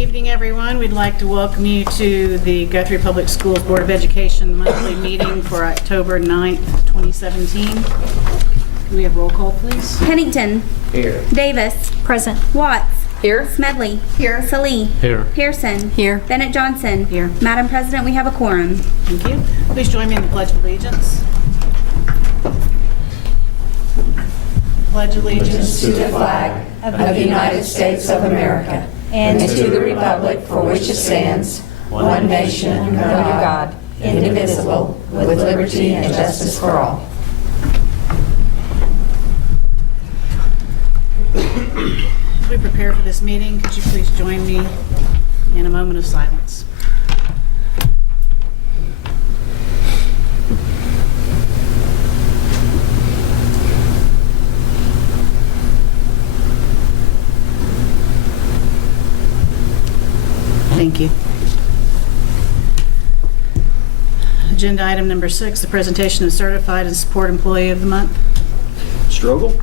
evening, everyone. We'd like to welcome you to the Guthrie Public Schools Board of Education monthly meeting for October 9th, 2017. Can we have roll call, please? Pennington. Here. Davis. Present. Watts. Here. Smedley. Here. Salee. Here. Pearson. Here. Bennett Johnson. Here. Madam President, we have a quorum. Thank you. Please join me in the Pledge of Allegiance. Pledge allegiance to the flag of the United States of America and to the republic for which it stands, one nation, under God, indivisible, with liberty and justice for all. As we prepare for this meeting, could you please join me in a moment of silence? Thank you. Agenda item number 6, the presentation of Certified and Support Employee of the Month. Struggle?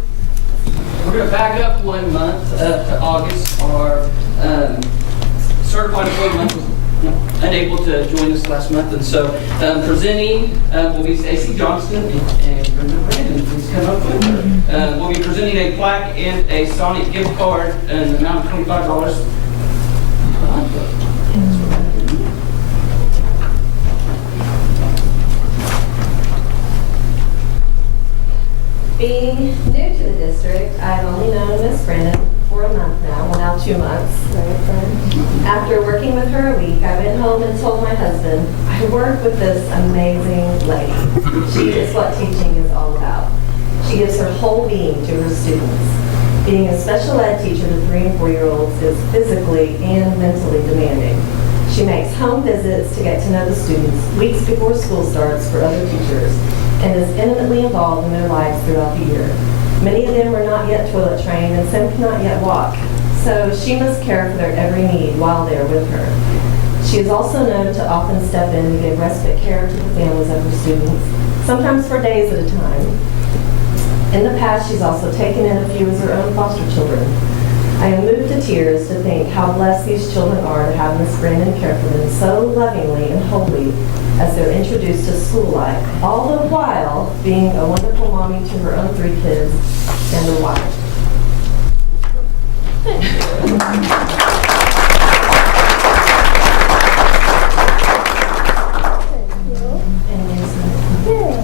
We're going to back up 1 month to August. Our certified employee month was unable to join us last month, and so presenting will be Stacy Johnston and Brenda Brandon. Please come up with her. We'll be presenting a plaque and a Sonic gift card in the amount of $25. Being new to the district, I've only known Miss Brandon for a month now, well now 2 months. After working with her a week, I went home and told my husband, I work with this amazing lady. She is what teaching is all about. She gives her whole being to her students. Being a special ed teacher to 3 and 4-year-olds is physically and mentally demanding. She makes home visits to get to know the students weeks before school starts for other teachers, and is intimately involved in their lives throughout the year. Many of them are not yet toilet trained and some cannot yet walk, so she must care for their every need while they are with her. She is also known to often step in to give respite care to the families of her students, sometimes for days at a time. In the past, she's also taken in a few as her own foster children. I am moved to tears to think how blessed these children are to have Miss Brandon care for them so lovingly and wholly as they're introduced to school life, all the while being a wonderful mommy to her own 3 kids and a wife. Thank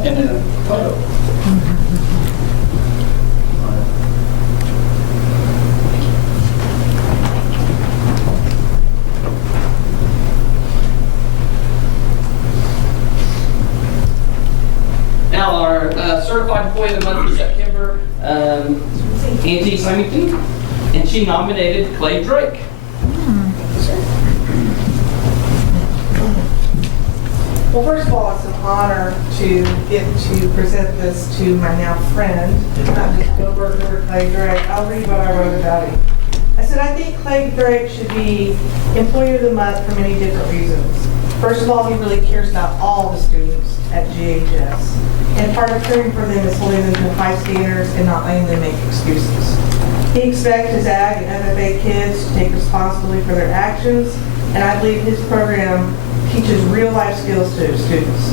And a photo. Now our certified employee of the month for September, Angie Symington, and she nominated Clay Drake. Well, first of all, it's an honor to get to present this to my now friend, not just Bill Berger or Clay Drake. I'll read what I wrote about him. I said, I think Clay Drake should be Employee of the Month for many different reasons. First of all, he really cares about all the students at GHS. And part of caring for them is holding them to high standards and not letting them make excuses. He expects his ag and FFA kids to take responsibility for their actions, and I believe his program teaches real life skills to his students.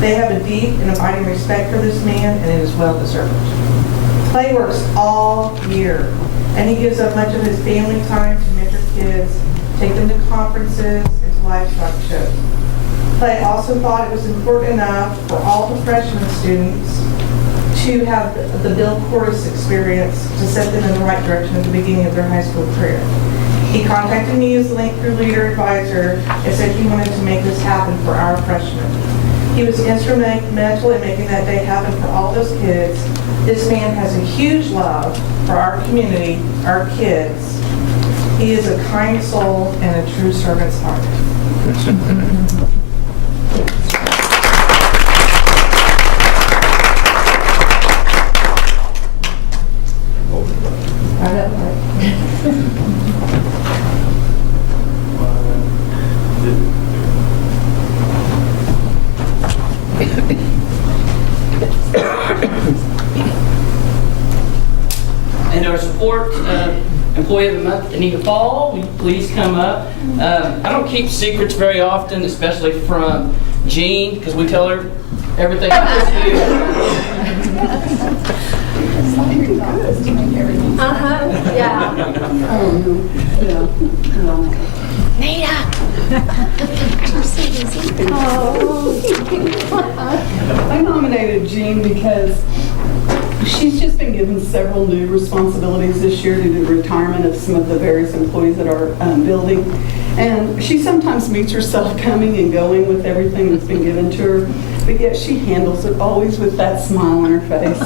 They have a deep and abiding respect for this man, and it is well deserved. Clay works all year, and he gives up much of his family time to mentor kids, take them to conferences, and to livestock shows. Clay also thought it was important enough for all the freshman students to have the Bill Cordes experience to set them in the right direction at the beginning of their high school career. He contacted me as the Link Crew Leader Advisor and said he wanted to make this happen for our freshmen. He was instrumental in making that day happen for all those kids. This man has a huge love for our community, our kids. He is a kind soul and a true servant's heart. And our support Employee of the Month, Anita Fall, will you please come up? I don't keep secrets very often, especially from Jean, because we tell her everything. Yeah. I nominated Jean because she's just been given several new responsibilities this year due to the retirement of some of the various employees at our building. And she sometimes meets herself coming and going with everything that's been given to her, but yet she handles it always with that smile on her face.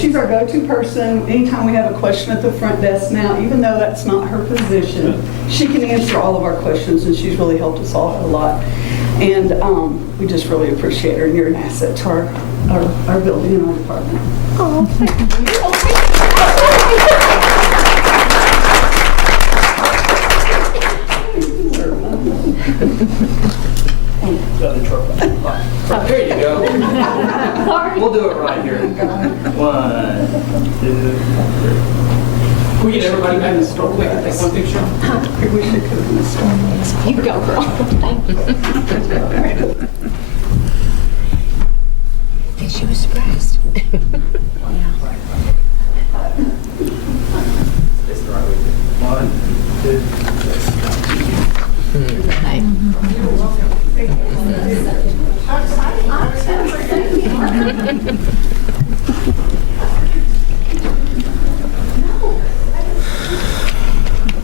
She's our go-to person. Anytime we have a question at the front desk now, even though that's not her position, she can answer all of our questions, and she's really helped us all a lot. And we just really appreciate her, and you're an asset to our building and our department. Oh, There you go. We'll do it right here. 1, 2, 3. Can we get everybody back in the store quick and take one picture? I wish I could have been a star. You go, girl. I think she was surprised. One, 2.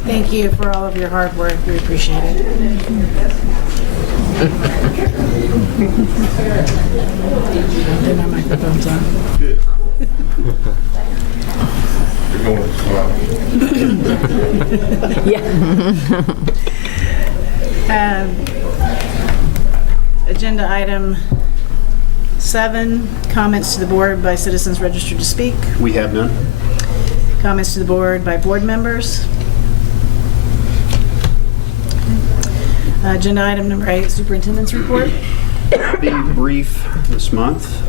Thank you for all of your hard work. We appreciate it. Turn my microphones on. Good. You're going Agenda item 7, comments to the board by citizens registered to speak. We have none. Comments to the board by board members. Agenda item number 8, superintendent's report. Be brief this month.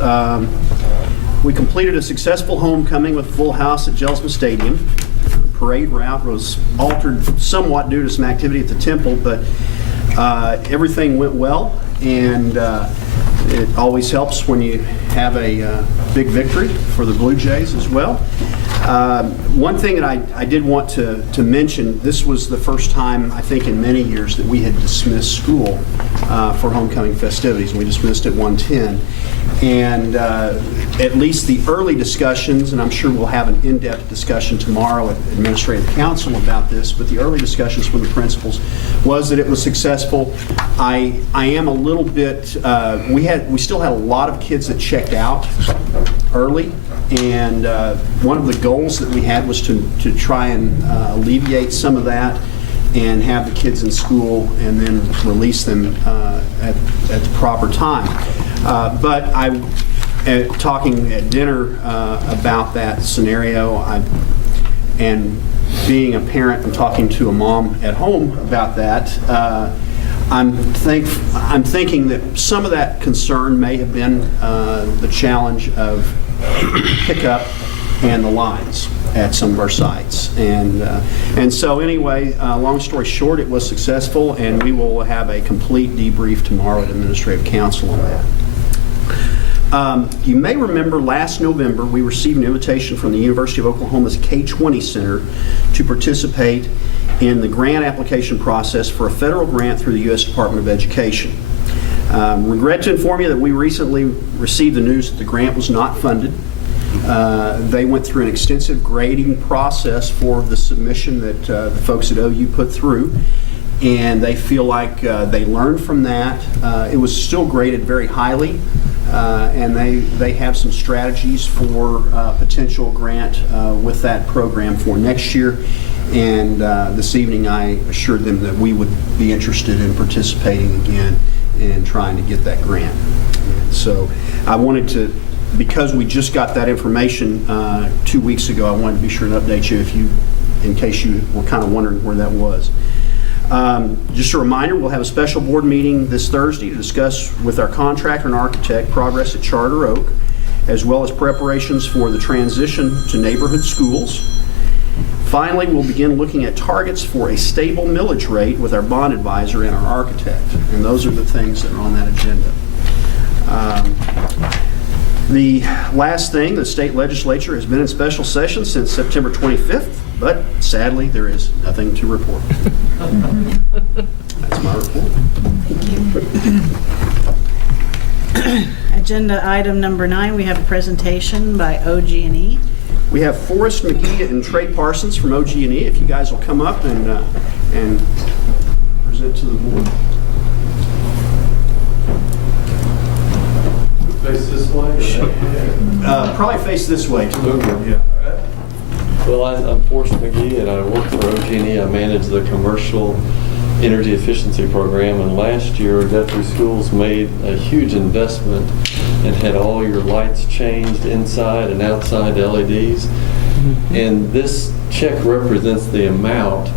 We completed a successful homecoming with full house at Jelsma Stadium. The parade route was altered somewhat due to some activity at the temple, but everything went well, and it always helps when you have a big victory for the Blue Jays as well. One thing that I did want to mention, this was the first time, I think, in many years that we had dismissed school for homecoming festivities. We dismissed at 1:10. And at least the early discussions, and I'm sure we'll have an in-depth discussion tomorrow at Administrative Council about this, but the early discussions with the principals was that it was successful. I am a little bit, we still had a lot of kids that checked out early, and one of the goals that we had was to try and alleviate some of that and have the kids in school and then release them at the proper time. But talking at dinner about that scenario, and being a parent and talking to a mom at home about that, I'm thinking that some of that concern may have been the challenge of pickup and the lines at some of our sites. And so anyway, long story short, it was successful, and we will have a complete debrief tomorrow at Administrative Council on that. You may remember last November we received an invitation from the University of Oklahoma's K-20 Center to participate in the grant application process for a federal grant through the U.S. Department of Education. Regret to inform you that we recently received the news that the grant was not funded. They went through an extensive grading process for the submission that the folks at OU put through, and they feel like they learned from that. It was still graded very highly, and they have some strategies for potential grant with that program for next year. And this evening I assured them that we would be interested in participating again and trying to get that grant. And so I wanted to, because we just got that information 2 weeks ago, I wanted to be sure and update you in case you were kind of wondering where that was. Just a reminder, we'll have a special board meeting this Thursday to discuss with our contractor and architect progress at Charter Oak, as well as preparations for the transition to neighborhood schools. Finally, we'll begin looking at targets for a stable millage rate with our bond advisor and our architect. And those are the things that are on that agenda. The last thing, the state legislature has been in special session since September 25th, but sadly, there is nothing to report. That's my report. Agenda item number 9, we have a presentation by OG&E. We have Forrest McGee and Trey Parsons from OG&E. If you guys will come up and present to the board. Face this way? Probably face this way to the board, yeah. Well, I'm Forrest McGee, and I work for OG&E. I manage the commercial energy efficiency program, and last year Guthrie Schools made a huge investment and had all your lights changed inside and outside LEDs. And this check represents the amount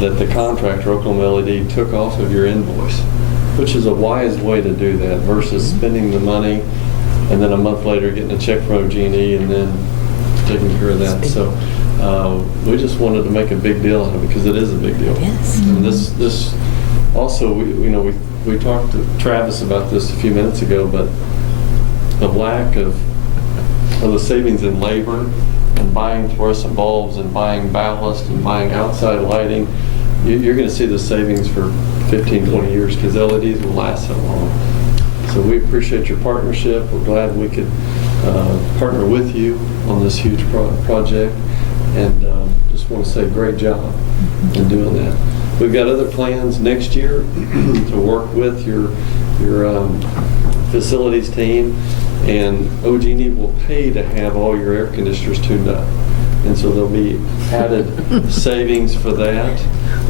that the contractor, Oklahoma LED, took off of your invoice, which is a wise way to do that versus spending the money and then a month later getting a check from OG&E and then taking care of that. So we just wanted to make a big deal out of it because it is a big deal. Yes. And this also, we talked to Travis about this a few minutes ago, but the lack of the savings in labor and buying fluorescent bulbs and buying ballast and buying outside lighting, you're going to see the savings for 15, 20 years because LEDs will last so long. So we appreciate your partnership. We're glad we could partner with you on this huge project, and just want to say great job in doing that. We've got other plans next year to work with your facilities team, and OG&E will pay to have all your air conditioners tuned up. And so there'll be added savings for that.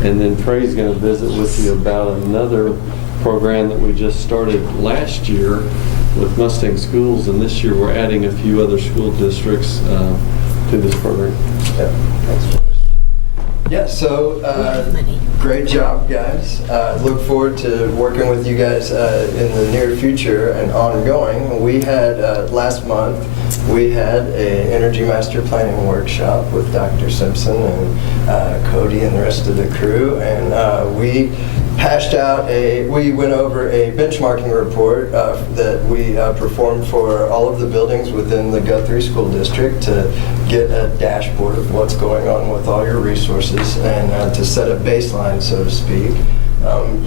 And then Trey's going to visit with you about another program that we just started last year with Mustang Schools, and this year we're adding a few other school districts to this program. Yeah, thanks. Yeah, so great job, guys. Look forward to working with you guys in the near future and ongoing. We had, last month, we had an Energy Master Planning workshop with Dr. Simpson and Cody and the rest of the crew, and we hashed out we went over a benchmarking report that we performed for all of the buildings within the Guthrie School District to get a dashboard of what's going on with all your resources and to set a baseline, so to speak.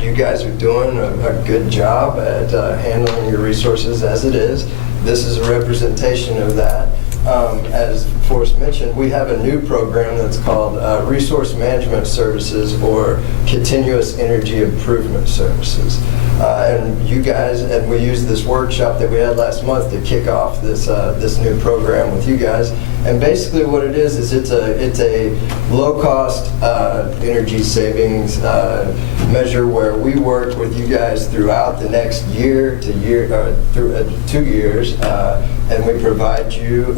You guys are doing a good job at handling your resources as it is. This is a representation of that. As Forrest mentioned, we have a new program that's called Resource Management Services or Continuous Energy Improvement Services. And you guys, and we used this workshop that we had last month to kick off this new program with you guys. And basically what it is it's a low-cost energy savings measure where we work with you guys throughout the next year to year, through 2 years, and we provide you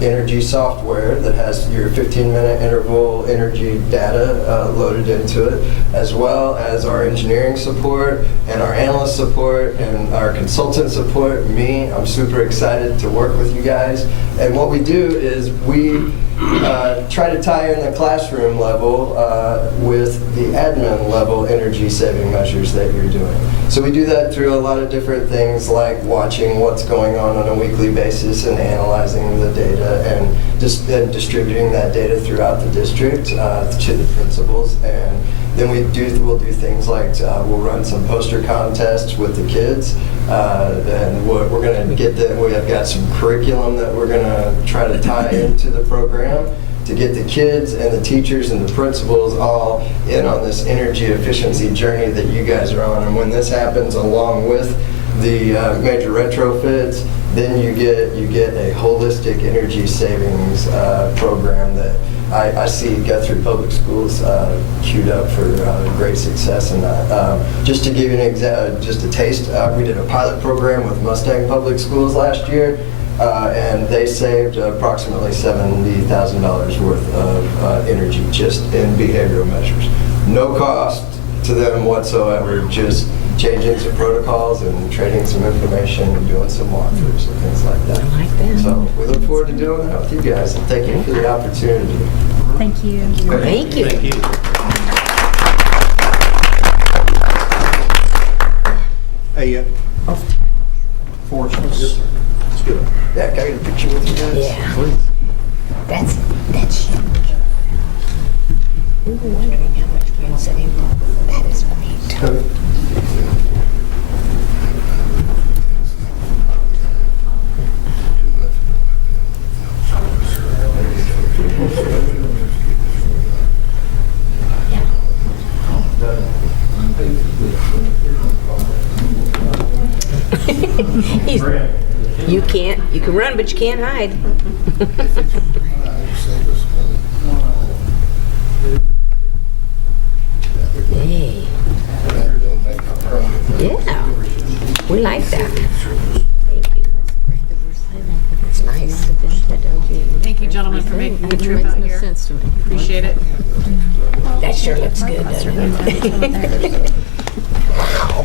energy software that has your 15-minute interval energy data loaded into it, as well as our engineering support and our analyst support and our consultant support. I'm super excited to work with you guys. And what we do is we try to tie in the classroom level with the admin level energy saving measures that you're doing. So we do that through a lot of different things like watching what's going on a weekly basis and analyzing the data and just distributing that data throughout the district to the principals. And then we'll do things like we'll run some poster contests with the kids, and we're going to get them. We have got some curriculum that we're going to try to tie into the program to get the kids and the teachers and the principals all in on this energy efficiency journey that you guys are on. And when this happens, along with the major retrofits, then you get a holistic energy savings program that I see Guthrie Public Schools queued up for great success in that. Just to give you an example, just a taste, we did a pilot program with Mustang Public Schools last year, and they saved approximately $70,000 worth of energy just in behavioral measures. No cost to them whatsoever, just changing some protocols and trading some information and doing some walkthroughs and things like that. I like that. So we look forward to doing that with you guys, and thank you for the opportunity. Thank you. Thank you. Thank you. Hey, Forrest, let's get a Yeah, can I get a picture with you guys? Yeah. That's we were wondering how much we had saved. That is great. You can run, but you can't hide. Hey. Yeah, we like that. Thank you. That's nice. Thank you, gentlemen, for making the trip out here. Appreciate it. That sure looks good, doesn't it? Wow.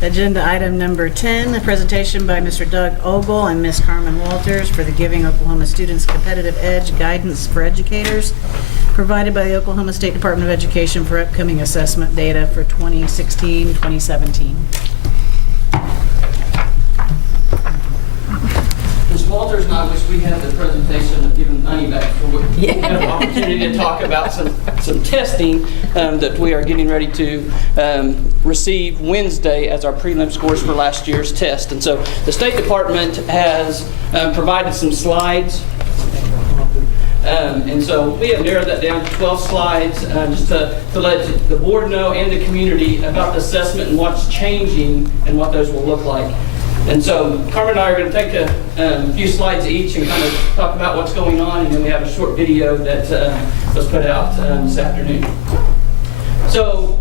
Agenda item number 10, a presentation by Mr. Doug Ogle and Ms. Carmen Walters for the Giving Oklahoma Students Competitive Edge Guidance for Educators, provided by the Oklahoma State Department of Education for upcoming assessment data for 2016-2017. Ms. Walters and I wish we had the presentation of giving money back for we have an opportunity to talk about some testing that we are getting ready to receive Wednesday as our prelim scores for last year's test. And so the State Department has provided some slides. And so we have narrowed that down to 12 slides just to let the board know and the community about the assessment and what's changing and what those will look like. And so Carmen and I are going to take a few slides each and kind of talk about what's going on, and then we have a short video that was put out this afternoon. So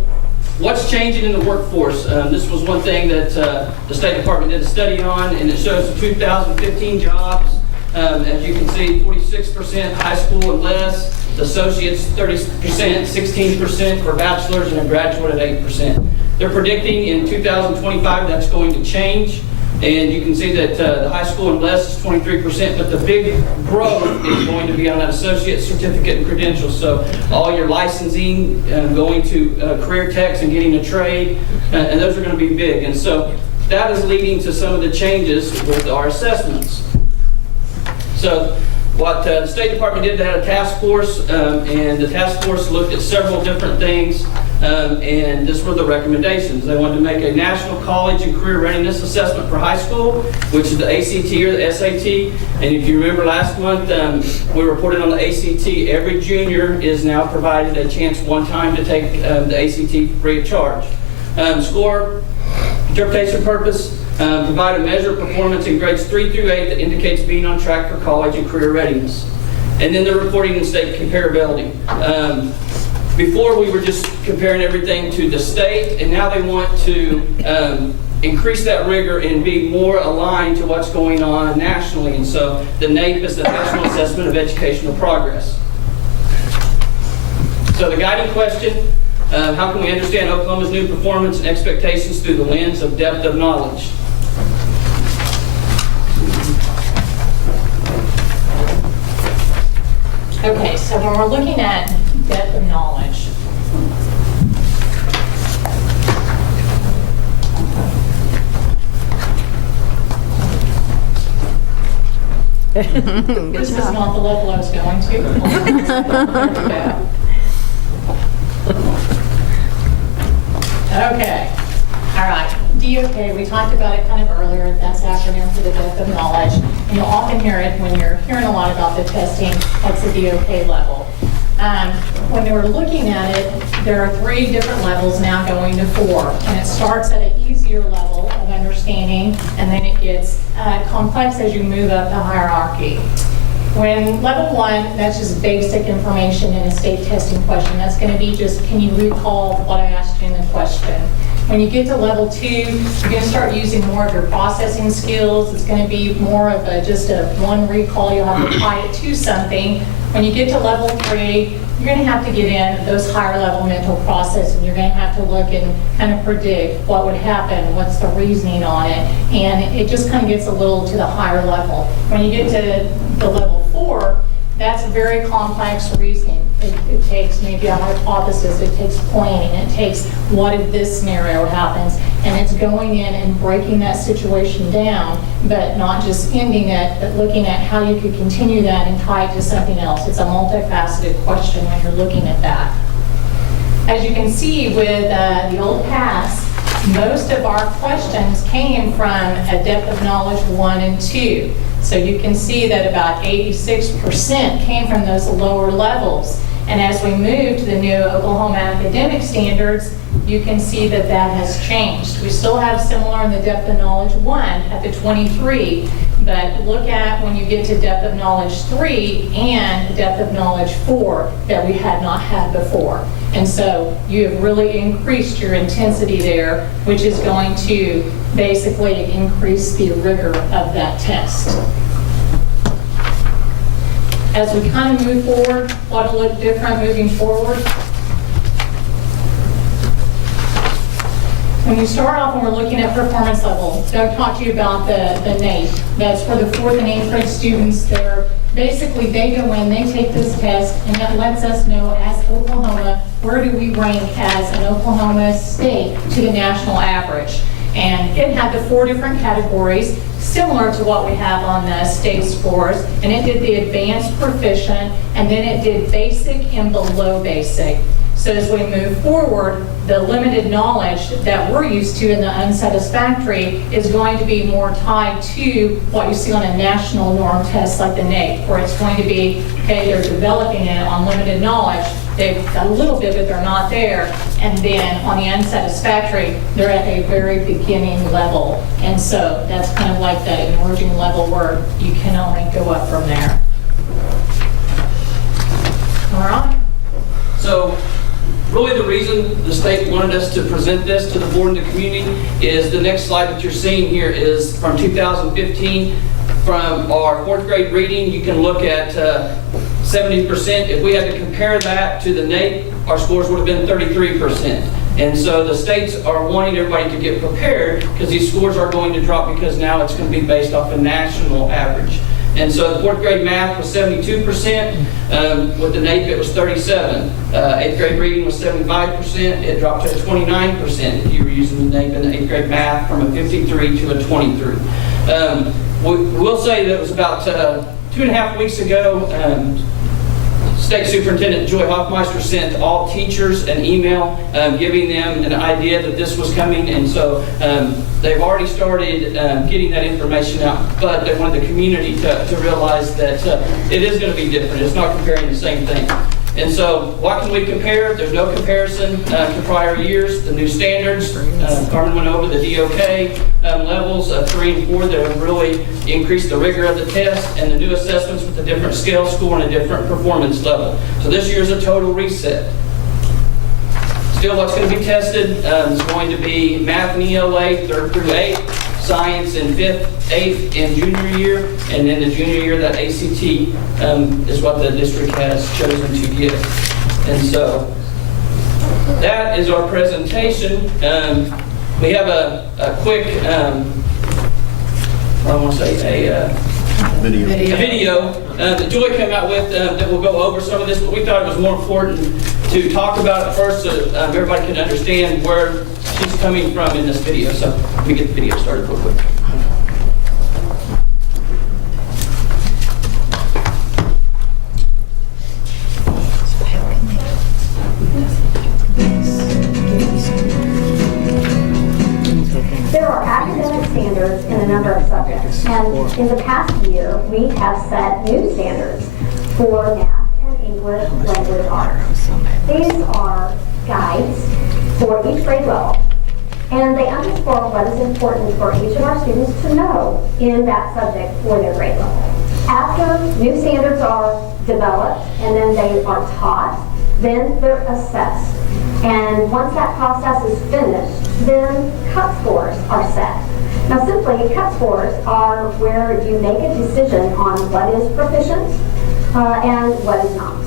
what's changing in the workforce? This was one thing that the State Department did a study on, and it shows the 2015 jobs. As you can see, 46% high school and less, associates 30%, 16% for bachelors, and a graduate at 8%. They're predicting in 2025 that's going to change. And you can see that the high school and less is 23%, but the big growth is going to be on that associate, certificate, and credentials. So all your licensing, going to career techs and getting a trade, and those are going to be big. And so that is leading to some of the changes with our assessments. So what the State Department did, they had a task force, and the task force looked at several different things. And this were the recommendations. They wanted to make a national college and career readiness assessment for high school, which is the ACT or the SAT. And if you remember last month, we reported on the ACT. Every junior is now provided a chance one time to take the ACT free of charge. Score, interpretation purpose, provide a measure of performance in grades 3 through 8 that indicates being on track for college and career readiness. And then they're reporting in state comparability. Before we were just comparing everything to the state, and now they want to increase that rigor and be more aligned to what's going on nationally. And so the NAEP is the National Assessment of Educational Progress. So the guiding question, how can we understand Oklahoma's new performance and expectations through the lens of depth of knowledge? Okay, so when we're looking at depth of knowledge, this is not the level I was going to. Okay, all right. DOK, we talked about it kind of earlier. That's the acronym for the depth of knowledge. And you'll often hear it when you're hearing a lot about the testing. That's the DOK level. When they were looking at it, there are 3 different levels now going to 4. And it starts at an easier level of understanding, and then it gets complex as you move up the hierarchy. When level 1, that's just basic information in a state testing question. That's going to be just, can you recall what I asked you in the question? When you get to level 2, you're going to start using more of your processing skills. It's going to be more of just a one recall. You'll have to tie it to something. When you get to level 3, you're going to have to get in those higher level mental processing. You're going to have to look and kind of predict what would happen, what's the reasoning on it, and it just kind of gets a little to the higher level. When you get to the level 4, that's very complex reasoning. It takes maybe a hypothesis, it takes planning, it takes what if this scenario happens, and it's going in and breaking that situation down, but not just ending it, but looking at how you could continue that and tie it to something else. It's a multifaceted question when you're looking at that. As you can see with the old PASS, most of our questions came from a depth of knowledge 1 and 2. So you can see that about 86% came from those lower levels. And as we move to the new Oklahoma academic standards, you can see that that has changed. We still have similar in the depth of knowledge 1 at the 23, but look at when you get to depth of knowledge 3 and depth of knowledge 4 that we had not had before. And so you have really increased your intensity there, which is going to basically increase the rigor of that test. As we kind of move forward, what'll look different moving forward? When you start off and we're looking at performance level, Doug talked to you about the NAEP. That's for the 4th and 8th grade students. Basically, they go in, they take this test, and that lets us know as Oklahoma, where do we rank as an Oklahoma state to the national average. And it had the 4 different categories, similar to what we have on the state scores. And it did the advanced proficient, and then it did basic and below basic. So as we move forward, the limited knowledge that we're used to in the unsatisfactory is going to be more tied to what you see on a national norm test like the NAEP, where it's going to be, okay, they're developing it on limited knowledge. They've got a little bit, but they're not there. And then on the unsatisfactory, they're at a very beginning level. And so that's kind of like that emerging level where you can only go up from there. All right. So really the reason the state wanted us to present this to the board and the community is the next slide that you're seeing here is from 2015. From our 4th grade reading, you can look at 70%. If we had to compare that to the NAEP, our scores would have been 33%. And so the states are wanting everybody to get prepared because these scores are going to drop because now it's going to be based off a national average. And so the 4th grade math was 72%. With the NAEP, it was 37%. 8th grade reading was 75%. It dropped to 29% if you were using the NAEP in the 8th grade math, from a 53 to a 23. We'll say that it was about 2.5 weeks ago, State Superintendent Joy Hoffmeister sent all teachers an email giving them an idea that this was coming, and so they've already started getting that information out, but they wanted the community to realize that it is going to be different. It's not comparing the same thing. And so what can we compare? There's no comparison to prior years. The new standards, Carmen went over the DOK levels of 3 and 4 that have really increased the rigor of the test, and the new assessments with the different scale score and a different performance level. So this year's a total reset. Still, what's going to be tested is going to be math and ELA 3rd through 8th, science in 5th, 8th, and junior year, and then the junior year, that ACT is what the district has chosen to give. And so that is our presentation. We have a quick, I want to say a video that Joy came out with that will go over some of this, but we thought it was more important to talk about it first so everybody can understand where she's coming from in this video. So let me get the video started real quick. There are academic standards in a number of subjects, and in the past year, we have set new standards for math and English language arts. These are guides for each grade level, and they underscore what is important for each of our students to know in that subject for their grade level. After new standards are developed and then they are taught, then they're assessed. And once that process is finished, then cut scores are set. Now simply, cut scores are where you make a decision on what is proficient and what is not.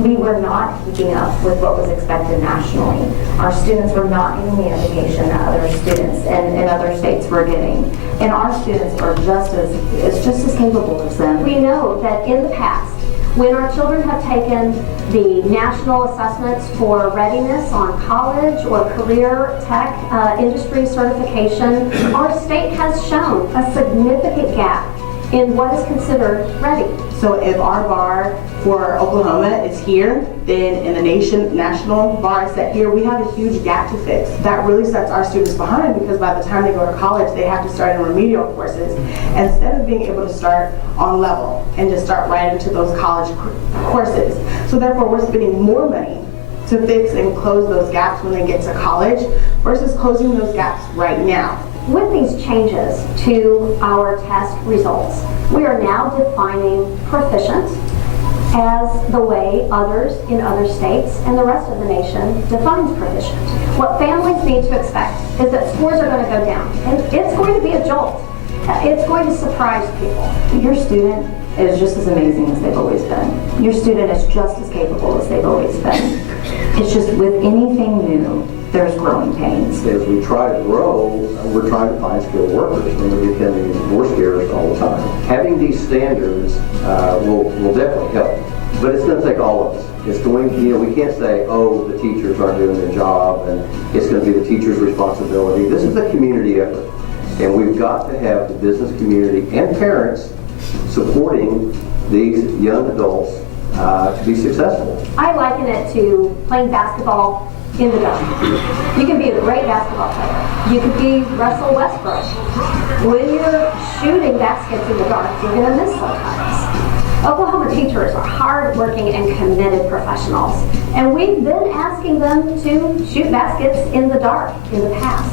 We were not keeping up with what was expected nationally. Our students were not getting the education that other students in other states were getting. And our students are just as capable as them. We know that in the past, when our children have taken the national assessments for readiness on college or career tech industry certification, our state has shown a significant gap in what is considered ready. So if our bar for Oklahoma is here, then in the national bar is set here, we have a huge gap to fix. That really sets our students behind because by the time they go to college, they have to start in remedial courses instead of being able to start on level and just start right into those college courses. So therefore, we're spending more money to fix and close those gaps when they get to college versus closing those gaps right now. With these changes to our test results, we are now defining proficient as the way others in other states and the rest of the nation defines proficient. What families need to expect is that scores are going to go down, and it's going to be a jolt. It's going to surprise people. Your student is just as amazing as they've always been. Your student is just as capable as they've always been. It's just with anything new, there's growing pains. As we try to grow, we're trying to find skilled workers, and they're becoming more scarce all the time. Having these standards will definitely help, but it's going to take all of us. It's going to, we can't say, oh, the teachers aren't doing their job, and it's going to be the teacher's responsibility. This is a community effort, and we've got to have the business community and parents supporting these young adults to be successful. I liken it to playing basketball in the dark. You can be a great basketball player. You could be Russell Westbrook. When you're shooting baskets in the dark, you're going to miss sometimes. Oklahoma teachers are hard-working and committed professionals, and we've been asking them to shoot baskets in the dark in the past.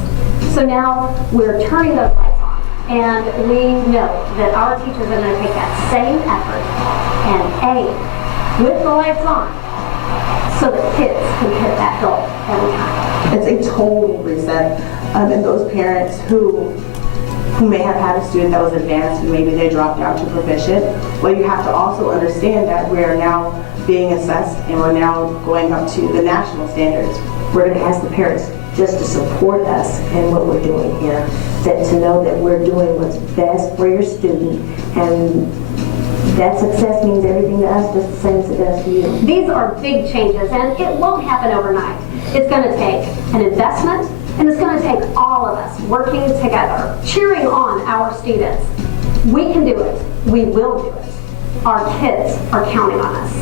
So now we're turning those lights on, and we know that our teachers are going to take that same effort and aim with the lights on so that kids can hit that goal every time. It's a total reset. And those parents who may have had a student that was advanced and maybe they dropped out to proficient, well, you have to also understand that we are now being assessed and we're now going up to the national standards. We're going to ask the parents just to support us in what we're doing here, that to know that we're doing what's best for your student, and that success means everything to us just the same as it does to you. These are big changes, and it won't happen overnight. It's going to take an investment, and it's going to take all of us working together, cheering on our students. We can do it. We will do it. Our kids are counting on us.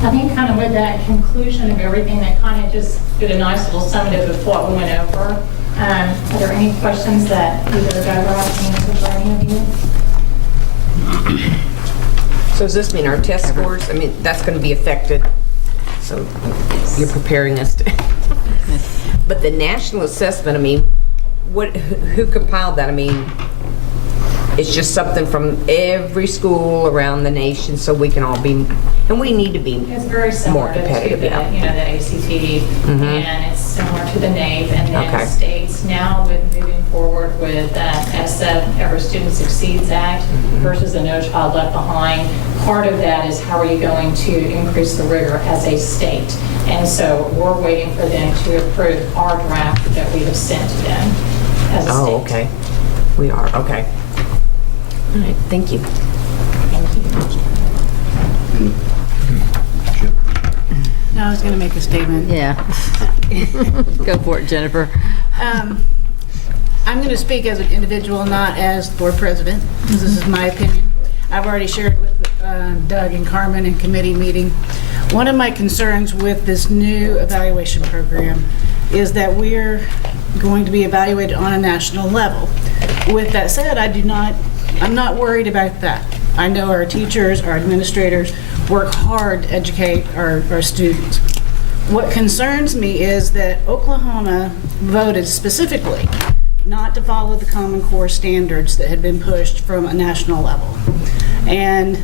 I think kind of with that conclusion of everything, that kind of just did a nice little summative of what we went over. Are there any questions that either Doug or I can answer for any of you? So does this mean our test scores, I mean, that's going to be affected? So you're preparing us to... But the national assessment, I mean, who compiled that? I mean, it's just something from every school around the nation, so we can all be, and we need to be It's very similar more competitive. to the, the ACT, and it's similar to the NAEP, and then Okay. states now with moving forward with SF, Every Student Succeeds Act versus the No Child Left Behind. Part of that is how are you going to increase the rigor as a state, and so we're waiting for them to approve our draft that we have sent to them as a state. Oh, okay. We are, okay. All right, thank you. Thank you. No, I was going to make a statement. Yeah. Go for it, Jennifer. I'm going to speak as an individual, not as board president, because this is my opinion. I've already shared with Doug and Carmen in committee meeting. One of my concerns with this new evaluation program is that we're going to be evaluated on a national level. With that said, I'm not worried about that. I know our teachers, our administrators work hard to educate our students. What concerns me is that Oklahoma voted specifically not to follow the Common Core standards that had been pushed from a national level. And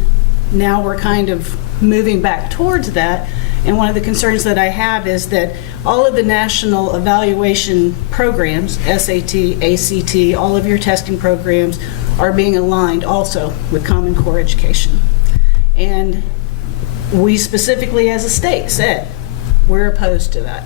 now we're kind of moving back towards that. And one of the concerns that I have is that all of the national evaluation programs, SAT, ACT, all of your testing programs are being aligned also with Common Core education. And we specifically as a state said we're opposed to that.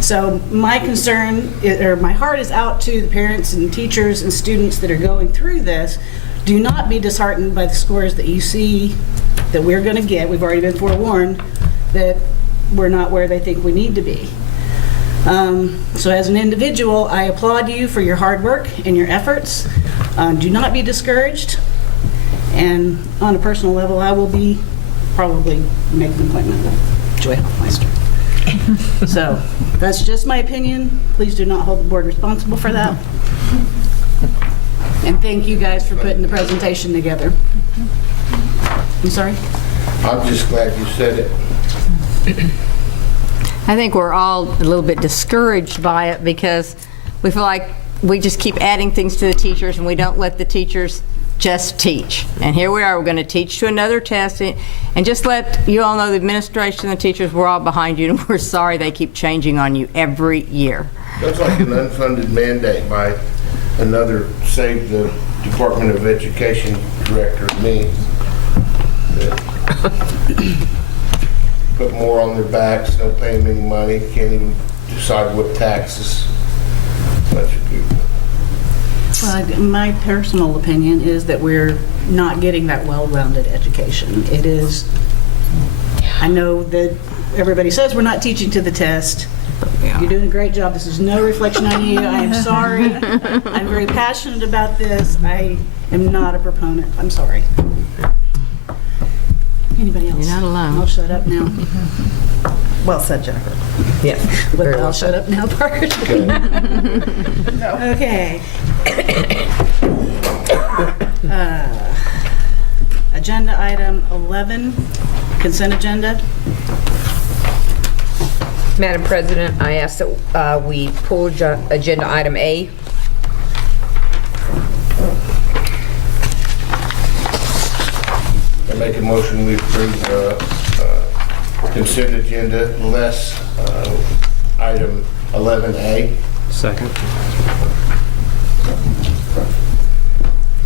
So my concern, or my heart is out to the parents and teachers and students that are going through this. Do not be disheartened by the scores that you see that we're going to get. We've already been forewarned that we're not where they think we need to be. So as an individual, I applaud you for your hard work and your efforts. Do not be discouraged. And on a personal level, I will be probably making an appointment with Joy Hoffmeister. So that's just my opinion. Please do not hold the board responsible for that. And thank you guys for putting the presentation together. I'm sorry? I'm just glad you said it. I think we're all a little bit discouraged by it because we feel like we just keep adding things to the teachers and we don't let the teachers just teach. And here we are, we're going to teach to another test. And just let you all know the administration and the teachers, we're all behind you and we're sorry they keep changing on you every year. That's like an unfunded mandate by another, say, the Department of Education director, me. Put more on their backs, don't pay them any money, can't even decide what taxes. Bunch of people. Well, my personal opinion is that we're not getting that well-rounded education. It is, I know that everybody says we're not teaching to the test. You're doing a great job. This is no reflection on you. I am sorry. I'm very passionate about this. I am not a proponent. I'm sorry. Anybody else? You're not alone. I'll shut up now. Well said, Jennifer. Yes. With the I'll shut up now part. Okay. Agenda item 11, consent agenda. Madam President, I ask that we pull agenda item A. I make a motion we approve consent agenda less item 11A. Second.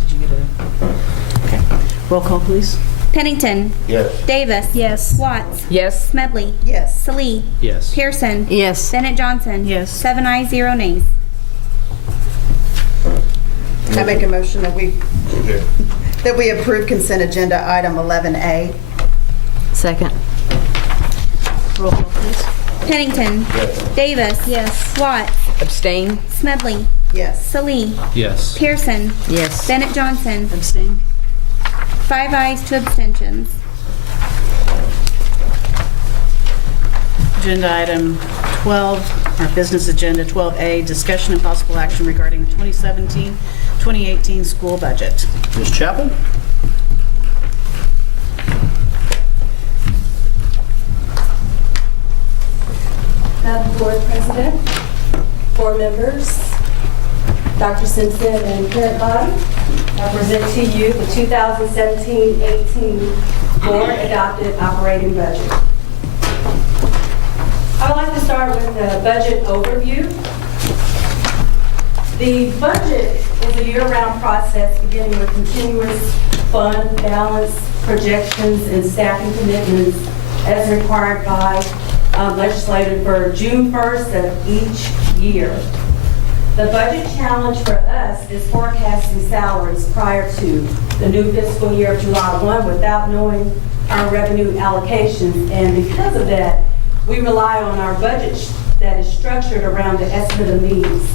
Did you get a? Okay. Roll call, please. Pennington. Yes. Davis. Yes. Watts. Yes. Smedley. Yes. Salee. Yes. Pearson. Yes. Bennett Johnson. Yes. 7 ayes, 0 nays. I make a motion that Okay. we approve consent agenda item 11A. Second. Roll call, please. Pennington. Yes. Davis. Yes. Watts. Abstain? Smedley. Yes. Salee. Yes. Pearson. Yes. Bennett Johnson. Abstain. 5 ayes, 2 abstentions. Agenda item 12, our business agenda 12A, discussion and possible action regarding the 2017-2018 school budget. Ms. Chappell? Madam Board President, board members, Dr. Simpson and parent body, I present to you the 2017-18 board adopted operating budget. I would like to start with the budget overview. The budget is a year-round process beginning with continuous fund balance projections and staffing commitments as required by legislated for June 1st of each year. The budget challenge for us is forecasting salaries prior to the new fiscal year of July 1 without knowing our revenue allocations, and because of that, we rely on our budget that is structured around the estimate of needs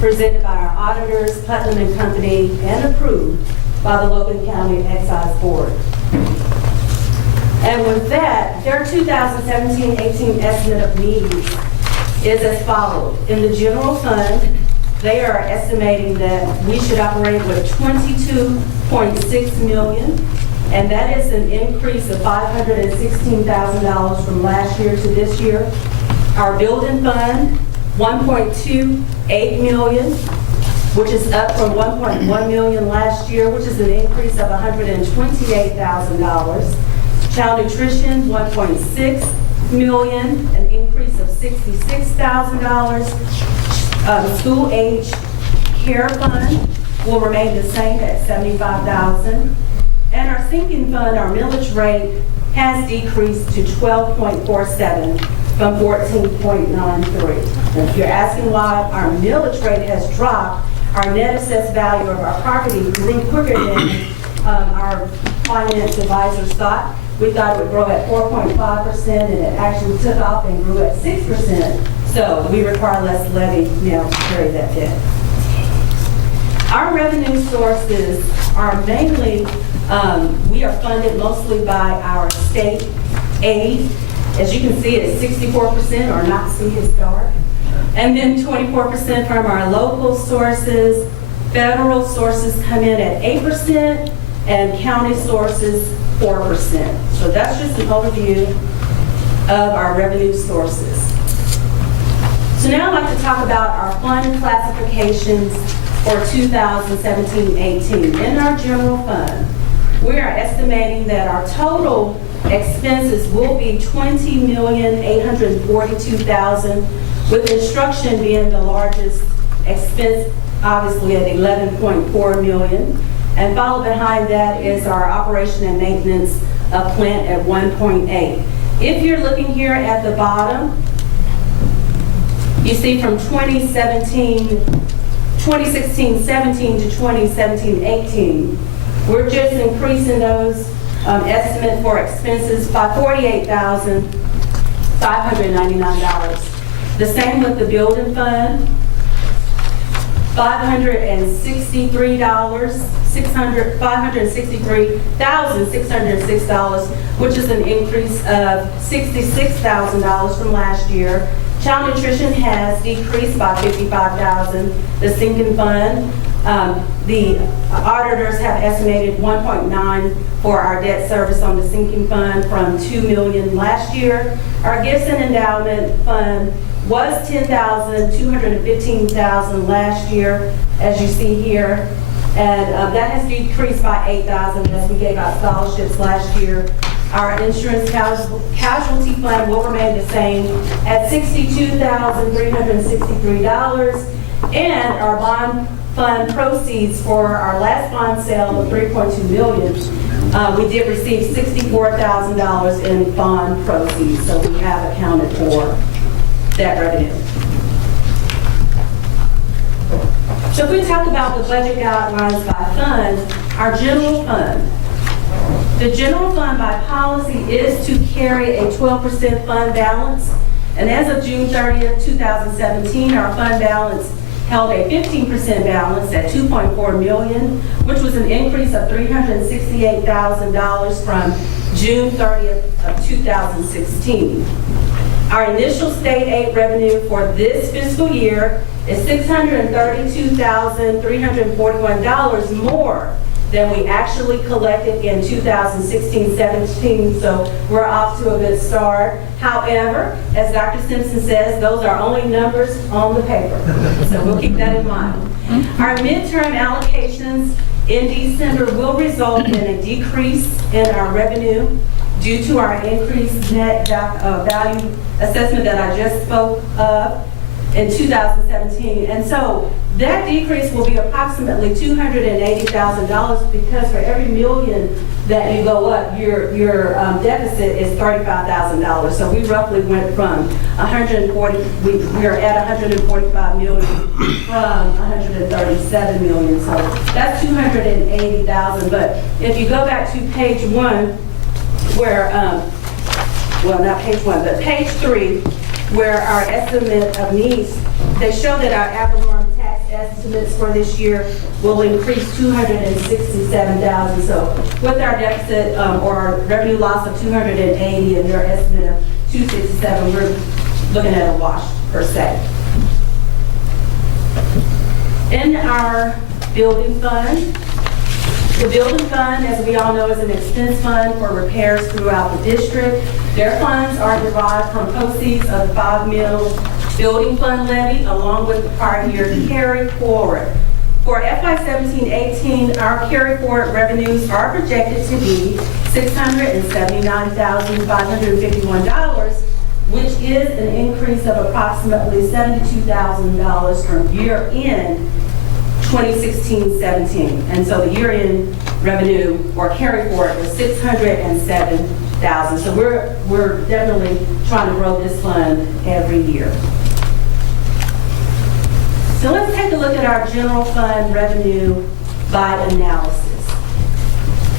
presented by our auditors, Putnam and Company, and approved by the Logan County Excise Board. And with that, their 2017-18 estimate of needs is as follows. In the general fund, they are estimating that we should operate with $22.6 million, and that is an increase of $516,000 from last year to this year. Our building fund, $1.28 million. which is up from 1.1 million last year, which is an increase of $128,000. Child nutrition, 1.6 million, an increase of $66,000. School age care fund will remain the same at $75,000. And our sinking fund, our millage rate, has decreased to 12.47 from 14.93. If you're asking why our millage rate has dropped, our net assessed value of our property grew quicker than our finance advisors thought. We thought it would grow at 4.5%, and it actually took off and grew at 6%. So we require less levy now to carry that debt. Our revenue sources are mainly, we are funded mostly by our state aid. As you can see, it's 64%, or not see is dark. And then 24% from our local sources. Federal sources come in at 8%, and county sources 4%. So that's just an overview of our revenue sources. So now I'd like to talk about our fund classifications for 2017-18. In our general fund, we are estimating that our total expenses will be $20,842,000, with instruction being the largest expense, obviously at $11.4 million. And followed behind that is our operation and maintenance of plant at 1.8. If you're looking here at the bottom, you see from 2016-17 to 2017-18, we're just increasing those estimates for expenses by $48,599. The same with the building fund, $563,606, which is an increase of $66,000 from last year. Child nutrition has decreased by $55,000. The sinking fund, the auditors have estimated 1.9 for our debt service on the sinking fund from $2 million last year. Our gifts and endowment fund was $10,215,000 last year, as you see here, and that has decreased by $8,000 as we gave out scholarships last year. Our insurance casualty fund will remain the same at $62,363, and our bond fund proceeds for our last bond sale of $3.2 million, we did receive $64,000 in bond proceeds, so we have accounted for that revenue. So if we talk about the budget guidelines by fund, our general fund. The general fund by policy is to carry a 12% fund balance. And as of June 30th, 2017, our fund balance held a 15% balance at $2.4 million, which was an increase of $368,000 from June 30th of 2016. Our initial state aid revenue for this fiscal year is $632,341 more than we actually collected in 2016-17, so we're off to a good start. However, as Dr. Simpson says, those are only numbers on the paper, so we'll keep that in mind. Our midterm allocations in December will result in a decrease in our revenue due to our increased net value assessment that I just spoke of in 2017. And so that decrease will be approximately $280,000, because for every million that you go up, your deficit is $35,000. So we roughly went from 140, we're at 145 million from 137 million. So that's 280,000. But if you go back to page 1, where, well, not page 1, but page 3, where our estimate of needs, they show that our ad valorem tax estimates for this year will increase $267,000. So with our deficit or our revenue loss of 280 and their estimate of 267, we're looking at a wash per se. In our building fund, the building fund, as we all know, is an expense fund for repairs throughout the district. Their funds are derived from proceeds of the 5 mil building fund levy, along with the prior year carry forward. For FY 17-18, our carry forward revenues are projected to be $679,551, which is an increase of approximately $72,000 from year-end 2016-17. And so the year-end revenue or carry forward was $607,000. So we're definitely trying to grow this fund every year. So let's take a look at our general fund revenue by analysis.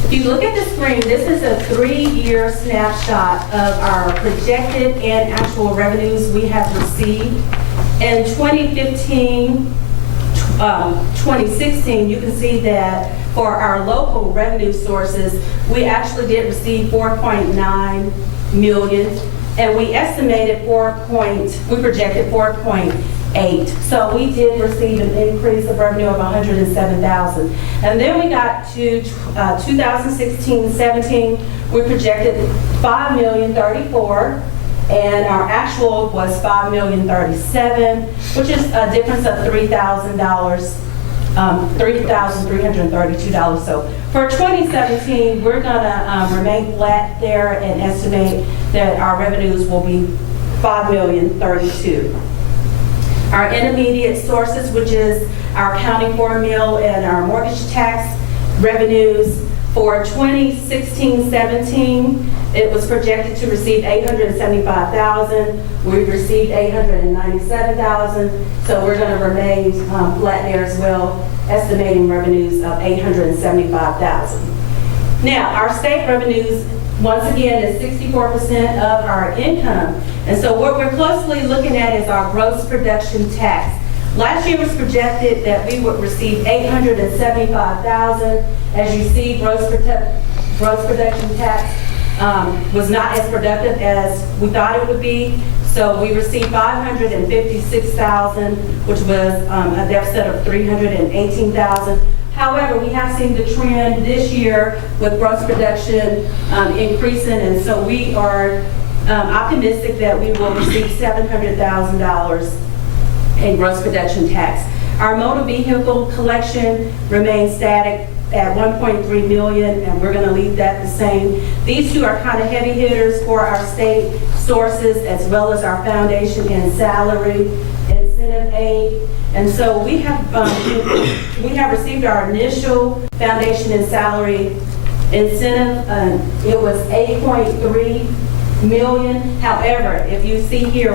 If you look at the screen, this is a 3-year snapshot of our projected and actual revenues we have received. In 2016, you can see that for our local revenue sources, we actually did receive 4.9 million, and we estimated we projected 4.8. So we did receive an increase of revenue of 107,000. And then we got to 2016-17, we projected 5,034,000. And our actual was $5,037,000, which is a difference of $3,000, $3,332. So for 2017, we're gonna remain flat there and estimate that our revenues will be $5,032,000. Our intermediate sources, which is our county for mill and our mortgage tax revenues, for 2016-17, it was projected to receive $875,000. We received $897,000. So we're going to remain flat there as well, estimating revenues of $875,000. Now, our state revenues, once again, is 64% of our income. And so what we're closely looking at is our gross production tax. Last year was projected that we would receive $875,000. As you see, gross production tax was not as productive as we thought it would be. So we received $556,000, which was a deficit of $318,000. However, we have seen the trend this year with gross production increasing, and so we are optimistic that we will receive $700,000 in gross production tax. Our motor vehicle collection remains static at 1.3 million, and we're going to leave that the same. These two are kind of heavy hitters for our state sources, as well as our foundation and salary incentive aid. And so we have received our initial foundation and salary incentive. It was 8.3 million. However, if you see here,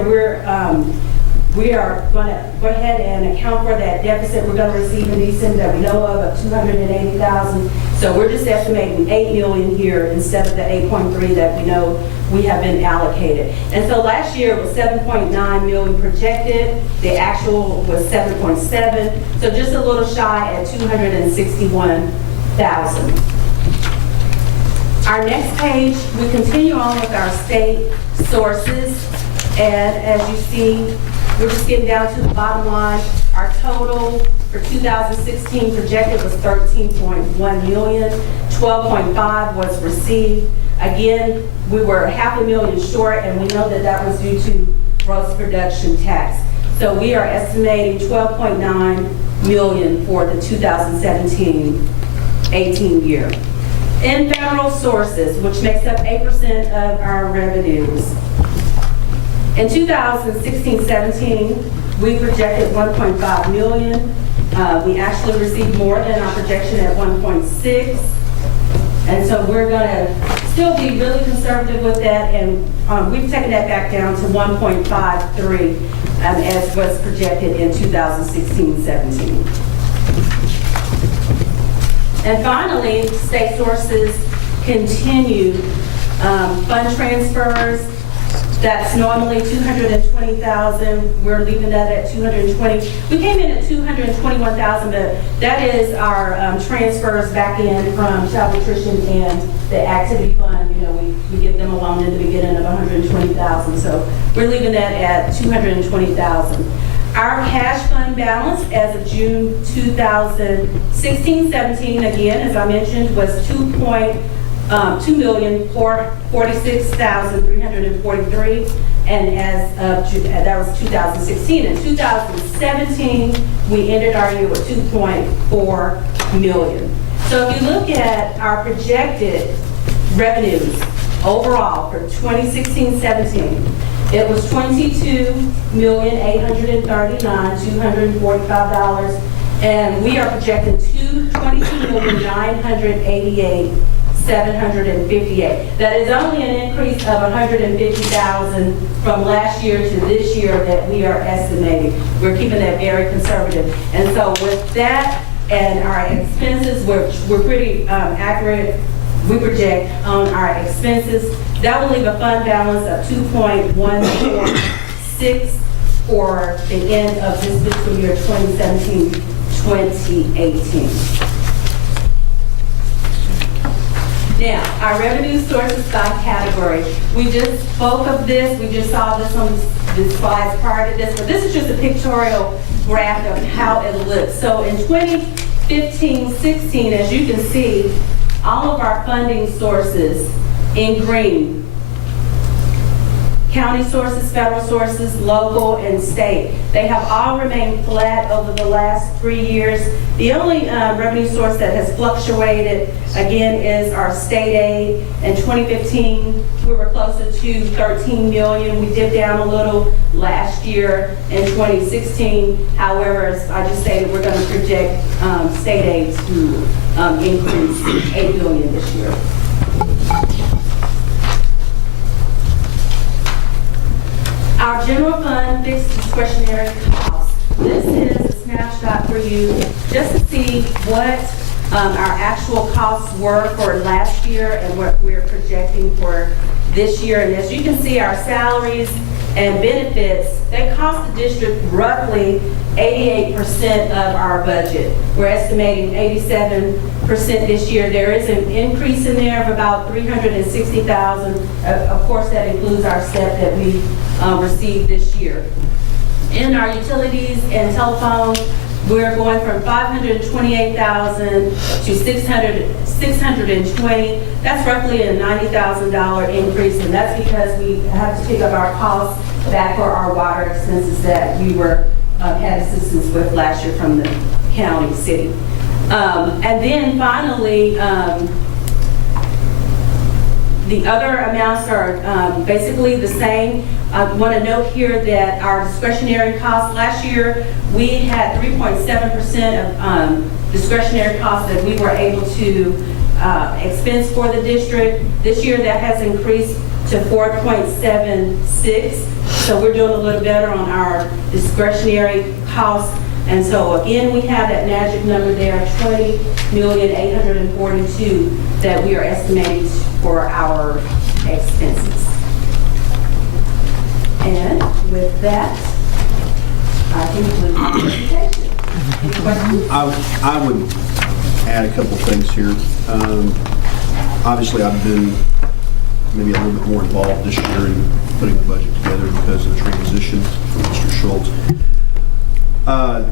we are going to go ahead and account for that deficit we're going to receive in December that we know of 280,000. So we're just estimating 8 million here instead of the 8.3 that we know we have been allocated. And so last year it was 7.9 million projected. The actual was 7.7. So just a little shy at 261,000. Our next page, we continue on with our state sources. And as you see, we're just getting down to the bottom line. Our total for 2016 projected was 13.1 million. 12.5 was received. Again, we were $500,000 short, and we know that that was due to gross production tax. So we are estimating 12.9 million for the 2017-18 year. In federal sources, which makes up 8% of our revenues. In 2016-17, we projected 1.5 million. We actually received more than our projection at 1.6. And so we're going to still be really conservative with that, and we've taken that back down to 1.53 as was projected in 2016-17. And finally, state sources continue. Fund transfers, that's normally 220,000. We're leaving that at 220. We came in at 221,000, but that is our transfers back in from child nutrition and the activity fund. You know, we give them a loan in the beginning of 120,000. So we're leaving that at 220,000. Our cash fund balance as of June 2016-17, again, as I mentioned, was $2,446,343. And that was 2016. In 2017, we ended our year with 2.4 million. So if you look at our projected revenues overall for 2016-17, it was $22,839,245, and we are projecting $22,988,758. That is only an increase of $150,000 from last year to this year that we are estimating. We're keeping that very conservative. And so with that and our expenses, we're pretty accurate. We project on our expenses. That will leave a fund balance of 2.146 for the end of this fiscal year 2017-2018. Now, our revenue sources by category. We just spoke of this. We just saw this on the slides prior to this, but this is just a pictorial graph of how it looks. So in 2015-16, as you can see, all of our funding sources in green, county sources, federal sources, local, and state, they have all remained flat over the last 3 years. The only revenue source that has fluctuated, again, is our state aid. In 2015, we were closer to 13 million. We dipped down a little last year in 2016. However, as I just stated, we're going to project state aid to increase 8 million this year. Our general fund fixed discretionary costs. This is a snapshot for you just to see what our actual costs were for last year and what we're projecting for this year. And as you can see, our salaries and benefits, they cost the district roughly 88% of our budget. We're estimating 87% this year. There is an increase in there of about $360,000. Of course, that includes our step that we received this year. In our utilities and telephone, we're going from $528,000 to $620. That's roughly a $90,000 increase, and that's because we have to pick up our costs back for our water expenses that we had assistance with last year from the county, city. And then finally, the other amounts are basically the same. I want to note here that our discretionary costs last year, we had 3.7% of discretionary costs that we were able to expense for the district. This year that has increased to 4.76. So we're doing a little better on our discretionary costs. And so again, we have that magic number there, $20,842,000 that we are estimating for our expenses. And with that, I conclude my presentation. Any questions? I would add a couple things here. Obviously, I've been maybe a little bit more involved this year in putting the budget together because of the transition from Mr. Schultz. Our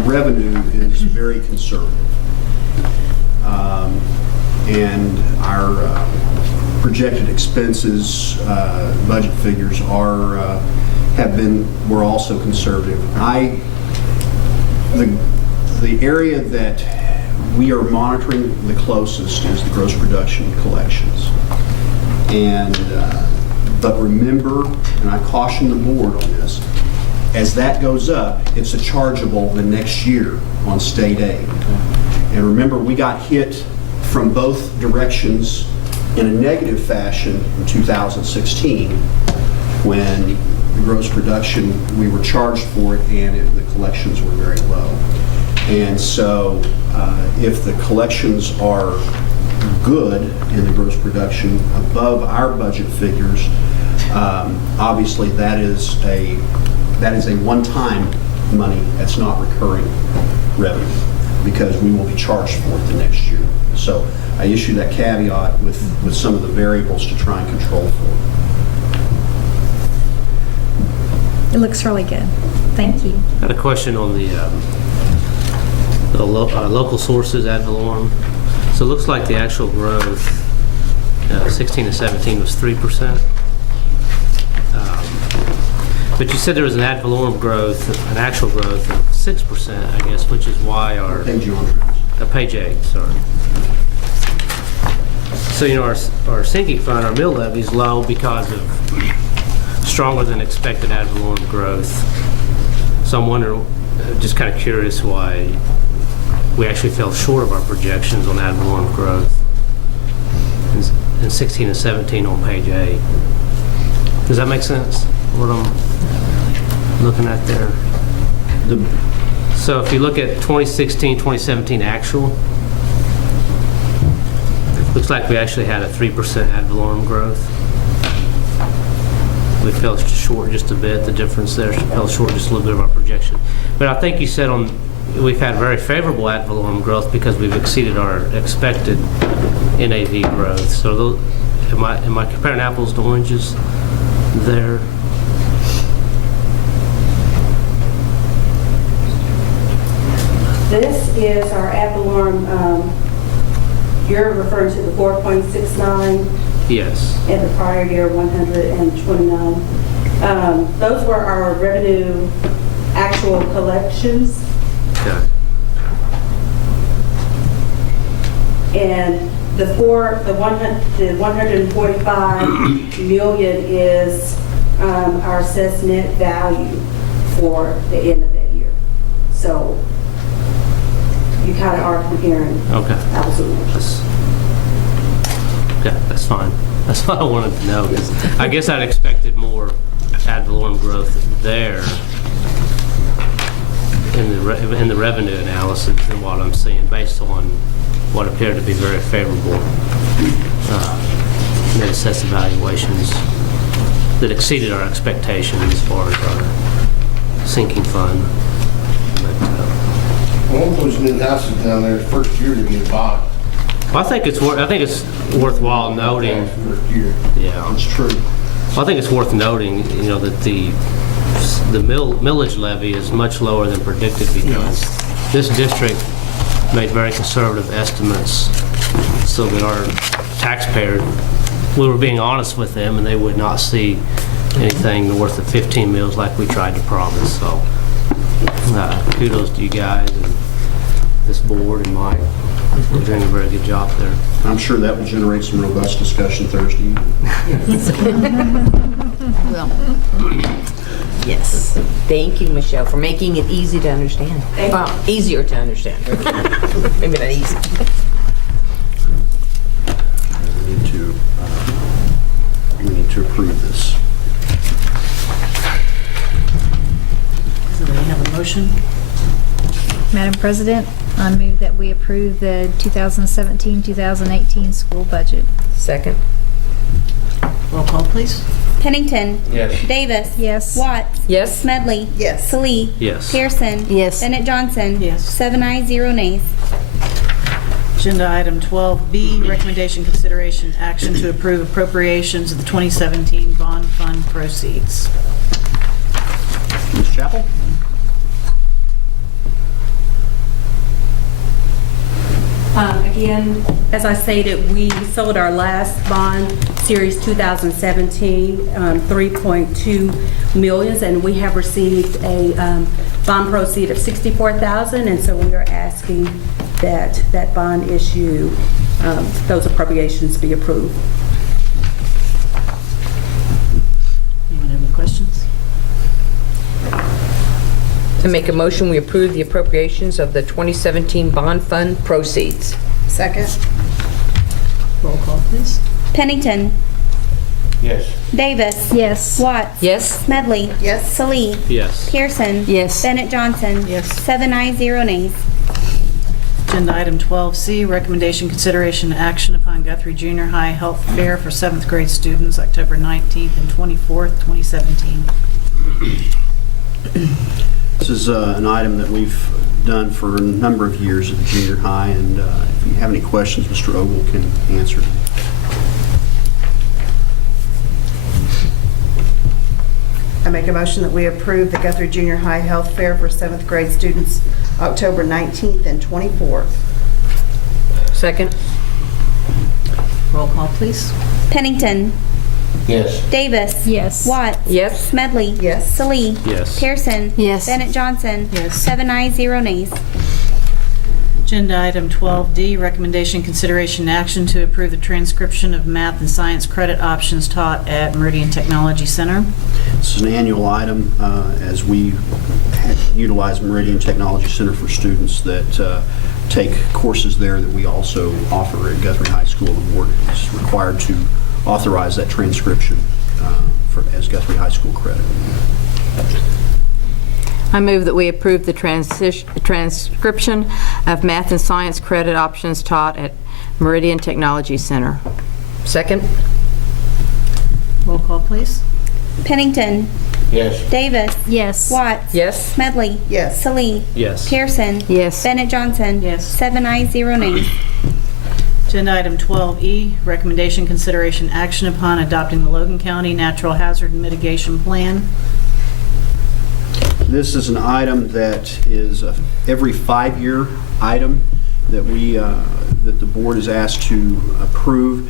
revenue is very conservative. And our projected expenses, budget figures were also conservative. The area that we are monitoring the closest is the gross production collections. But remember, and I caution the board on this, as that goes up, it's a chargeable the next year on state aid. And remember, we got hit from both directions in a negative fashion in 2016 when the gross production, we were charged for it and the collections were very low. And so if the collections are good in the gross production above our budget figures, obviously that is a one-time money. That's not recurring revenue because we will be charged for it the next year. So I issue that caveat with some of the variables to try and control for it. It looks really good. Thank you. I had a question on the local sources ad valorem. So it looks like the actual growth, 16 to 17 was 3%. But you said there was an ad valorem growth, an actual growth of 6%, I guess, which is why our... Page on. Page 8, sorry. So, our sinking fund, our mill levy is low because of stronger than expected ad valorem growth. So I'm wondering, just kind of curious why we actually fell short of our projections on ad valorem growth in 16 and 17 on page 8. Does that make sense, what I'm looking at there? So if you look at 2016, 2017 actual, looks like we actually had a 3% ad valorem growth. We fell short just a bit, the difference there fell short just a little bit of our projection. But I think you said we've had very favorable ad valorem growth because we've exceeded our expected NAV growth. So am I comparing apples to oranges there? This is our ad valorem, you're referring to the 4.69. Yes. In the prior year, 129. Those were our revenue actual collections. Okay. And the 145 million is our assessed net value for the end of that year. So you kind of are comparing. Okay. Apples and oranges. Okay, that's fine. That's what I wanted to know, because I guess I'd expected more ad valorem growth there in the revenue analysis than what I'm seeing, based on what appeared to be very favorable net assessed evaluations that exceeded our expectations as far as our sinking fund. One of those new houses down there, first year to get bought. Well, I think it's worthwhile noting. Yeah, it's true. Well, I think it's worth noting, that the millage levy is much lower than predicted because this district made very conservative estimates, so that our taxpayers, we were being honest with them, and they would not see anything north of 15 mills like we tried to promise. So, kudos to you guys and this board and Mike. We're doing a very good job there. I'm sure that will generate some robust discussion Thursday evening. Well, yes. Thank you, Michelle, for making it easy to understand. Well, easier to understand. Maybe not easy. We need to approve this. So we have a motion. Madam President, I move that we approve the 2017-2018 school budget. Second. Roll call, please. Pennington. Yes. Davis. Yes. Watts. Yes. Smedley. Yes. Salee. Yes. Pearson. Yes. Bennett Johnson. Yes. 7 ayes, 0 nays. Agenda item 12B, recommendation, consideration, action to approve appropriations of the 2017 bond fund proceeds. Ms. Chappell? Again, as I stated, we sold our last bond, Series 2017, 3.2 million, and we have received a bond proceed of $64,000, and so we are asking that that bond issue, those appropriations be approved. Anyone have any questions? To make a motion, we approve the appropriations of the 2017 bond fund proceeds. Second. Roll call, please. Pennington. Yes. Davis. Yes. Watts. Yes. Smedley. Yes. Salee. Yes. Pearson. Yes. Bennett Johnson. Yes. 7 ayes, 0 nays. Agenda item 12C, recommendation, consideration, action upon Guthrie Junior High Health Fair for 7th grade students, October 19th and 24th, 2017. This is an item that we've done for a number of years at the junior high, and if you have any questions, Mr. Ogle can answer. I make a motion that we approve the Guthrie Junior High Health Fair for 7th grade students, October 19th and 24th. Second. Roll call, please. Pennington. Yes. Davis. Yes. Watts. Yes. Smedley. Yes. Salee. Yes. Pearson. Yes. Bennett Johnson. Yes. 7 ayes, 0 nays. Agenda item 12D, recommendation, consideration, and action to approve the transcription of math and science credit options taught at Meridian Technology Center. This is an annual item as we utilize Meridian Technology Center for students that take courses there that we also offer at Guthrie High School. The board is required to authorize that transcription as Guthrie High School credit. I move that we approve the transcription of math and science credit options taught at Meridian Technology Center. Second? Roll call, please. Pennington. Yes. Davis. Yes. Watts. Yes. Smedley. Yes. Salee. Yes. Pearson. Yes. Bennett Johnson. Yes. 7 ayes, 0 nays. Agenda item 12E, recommendation, consideration, action upon adopting the Logan County Natural Hazard Mitigation Plan. This is an item that is every 5-year item that that the board is asked to approve.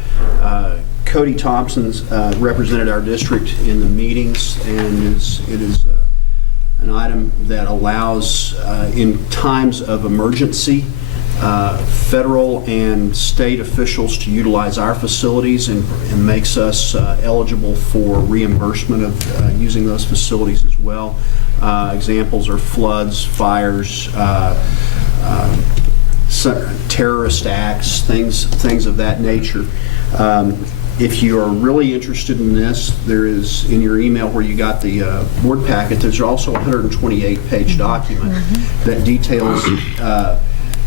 Cody Thompson's represented our district in the meetings, and it is an item that allows in times of emergency federal and state officials to utilize our facilities and makes us eligible for reimbursement of using those facilities as well. Examples are floods, fires, terrorist acts, things of that nature. If you are really interested in this, there is in your email where you got the board packet, there's also a 128-page document that details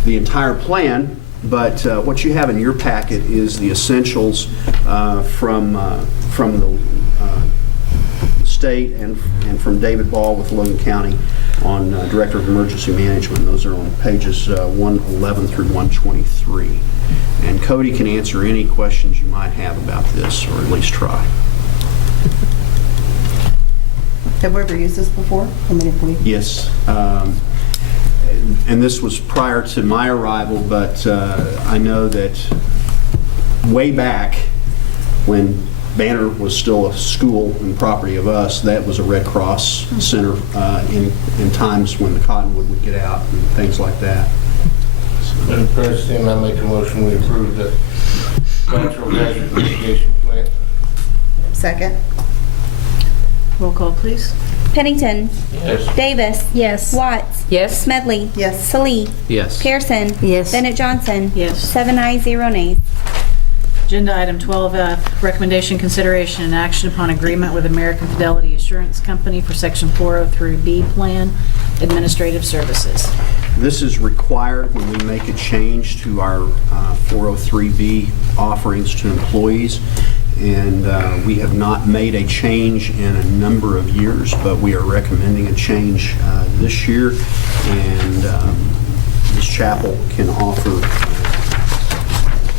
the entire plan, but what you have in your packet is the essentials from the state and from David Ball with Logan County on Director of Emergency Management. Those are on pages 111 through 123. And Cody can answer any questions you might have about this, or at least try. Have we ever used this before? Yes. And this was prior to my arrival, but I know that way back when Banner was still a school and property of us, that was a Red Cross center in times when the cottonwood would get out and things like that. Madam President, I make a motion we approve the natural hazard mitigation plan. Second. Roll call, please. Pennington. Yes. Davis. Yes. Watts. Yes. Smedley. Yes. Salee. Yes. Pearson. Yes. Bennett Johnson. Yes. 7 ayes, 0 nays. Agenda item 12F, recommendation, consideration, and action upon agreement with American Fidelity Assurance Company for Section 403B Plan, Administrative Services. This is required when we make a change to our 403B offerings to employees. And we have not made a change in a number of years, but we are recommending a change this year. And Ms. Chappell can offer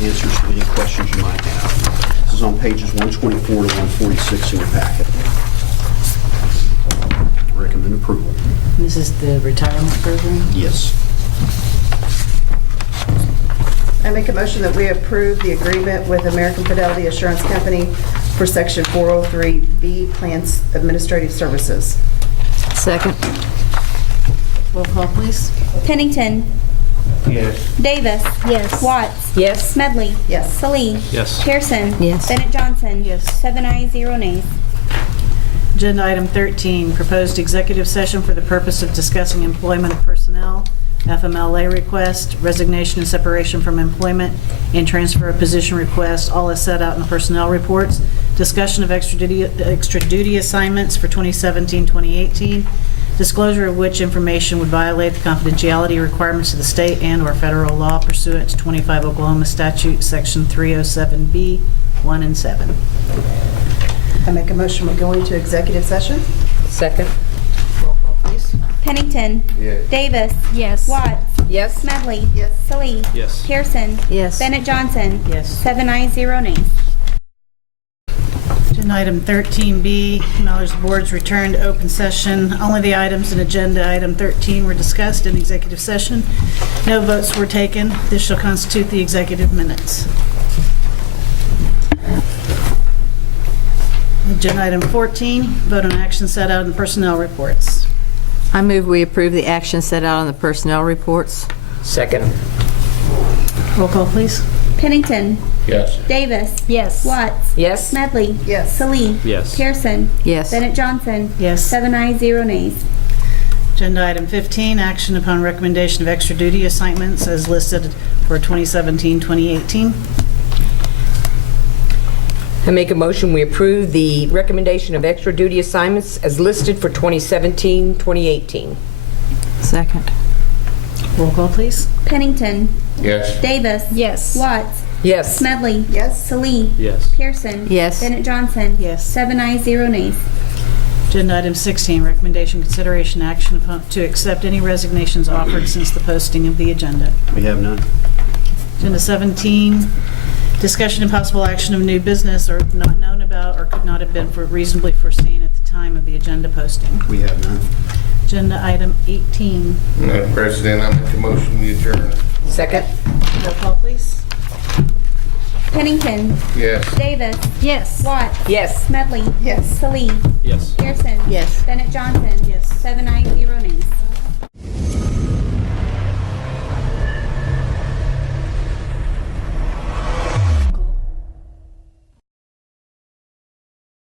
answers to any questions you might have. This is on pages 124 to 146 in your packet. Recommend approval. This is the retirement program? Yes. I make a motion that we approve the agreement with American Fidelity Assurance Company for Section 403B Plans Administrative Services. Second. Roll call, please. Pennington. Yes. Davis. Yes. Watts. Yes. Smedley. Yes. Salee. Yes. Pearson. Yes. Bennett Johnson. Yes. 7 ayes, 0 nays. Agenda item 13, proposed executive session for the purpose of discussing employment of personnel, FMLA request, resignation and separation from employment, and transfer of position request, all as set out in the personnel reports, discussion of extra duty assignments for 2017-2018, disclosure of which information would violate the confidentiality requirements of the state and/or federal law pursuant to 25 Oklahoma Statute, Section 307B, 1 and 7. I make a motion we go into executive session. Second. Roll call, please. Pennington. Yes. Davis. Yes. Watts. Yes. Smedley. Yes. Salee. Yes. Pearson. Yes. Bennett Johnson. Yes. 7 ayes, 0 nays. Agenda item 13B, acknowledge the board's return to open session. Only the items in agenda item 13 were discussed in executive session. No votes were taken. This shall constitute the executive minutes. Agenda item 14, vote on action set out in personnel reports. I move we approve the action set out on the personnel reports. Second. Roll call, please. Pennington. Yes. Davis. Yes. Watts. Yes. Smedley. Yes. Salee. Yes. Pearson. Yes. Bennett Johnson. Yes. 7 ayes, 0 nays. Agenda item 15, action upon recommendation of extra duty assignments as listed for 2017-2018. I make a motion, we approve the recommendation of extra duty assignments as listed for 2017-2018. Second. Roll call, please. Pennington. Yes. Davis. Yes. Watts. Yes. Smedley. Yes. Salee. Yes. Pearson. Yes. Bennett Johnson. Yes. 7 ayes, 0 nays. Agenda item 16, recommendation, consideration, action upon to accept any resignations offered since the posting of the agenda. We have none. Agenda 17, discussion and possible action of new business or not known about or could not have been reasonably foreseen at the time of the agenda posting. We have none. Agenda item 18. Madam President, I make a motion we adjourn. Second. Roll call, please. Pennington. Yes. Davis. Yes. Watts. Yes. Smedley. Yes. Salee. Yes. Pearson. Yes. Bennett Johnson. Yes. 7 ayes, 0 nays.